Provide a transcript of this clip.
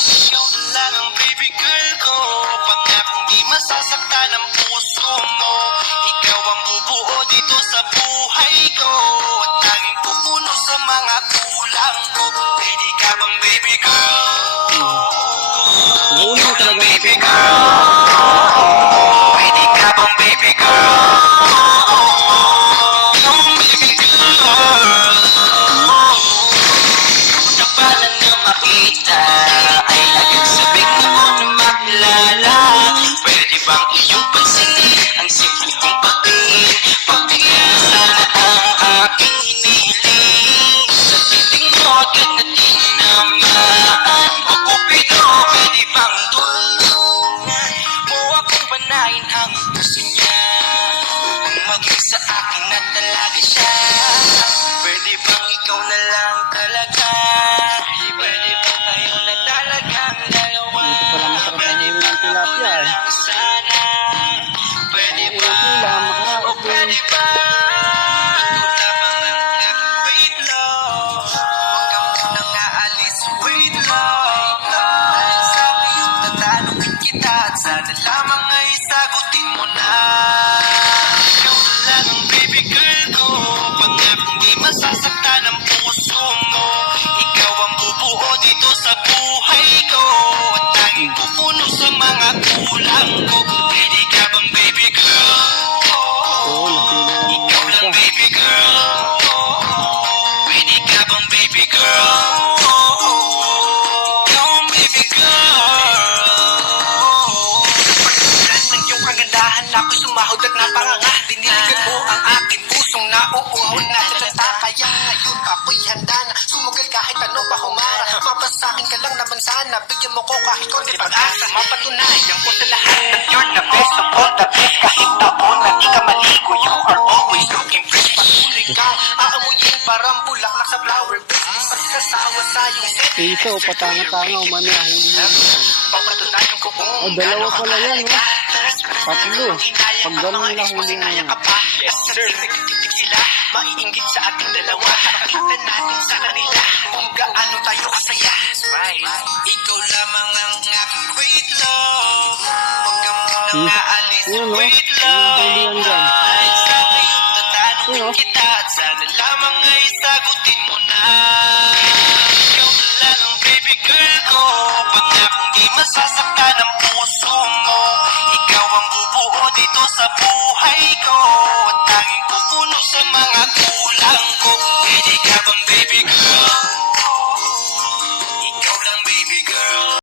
Ikaw na lang ang baby girl ko Pangakong di masasaktan ang puso mo Ikaw ang bubuo dito sa buhay ko At tanging pupuno sa mga kulang ko Pwede ka bang baby girl? Ikaw lang baby girl Pwede ka bang baby girl? Bang iyong pansinin Ang simple kong pagtingin Pagbigyan mo sana ang aking hinihiling Sa titing mo agad na tinamaan. O kupido Pwede bang tulungan. Mo akong panayin ang gusto niya. Kung maging sa akin na talaga siya. Pwede bang ikaw na lang talaga sana lamang ay sagutin mo na. Ikaw na lang ang baby girl ko. Pangakong di masasaktan ang puso mo Ikaw ang bubuo dito sa buhay ko. At tanging pupuno sa mga kulang ko. Pwede ka bang baby girl? Ikaw lang baby girl. Pwede ka bang baby girl Ako'y sumahod at napanganga. Diniligan mo ang aking pusong nauuhaw na salita Kaya ngayon ako'y handa na Sumugal kahit ano pa humara. Mapasakin ka lang naman sana Bigyan mo ko kahit konti pag-asa. Mapatunayan ko sa lahat That you're the best of all the best. Kahit taon na di ka maligo You are always looking fresh. Patuloy kang aamuyin Parang bulaklak sa flower bed magsasawa sa iyong set. Isa o patanga-tanga o mami ang niya. Papatunayan ko kung Oh, dalawa pala yan. Taras, Tatlo. Pag mga nila huli ka pa. Yes, sir. Nagtitig sila, maiinggit sa ating dalawa. Pakita natin sa kanila kung gaano tayo kasaya. Smile. Ikaw lamang ang aking wait love. Huwag ka munang Hmm. aalis. Yun, no? Wait Yung love. hulihan dyan. Kahit sa ngayon, tatanungin kita at sana lamang ay sagutin mo na. Masasaktan ang puso mo. Ikaw ang bubuo dito sa buhay ko. At tanging pupuno sa mga kulang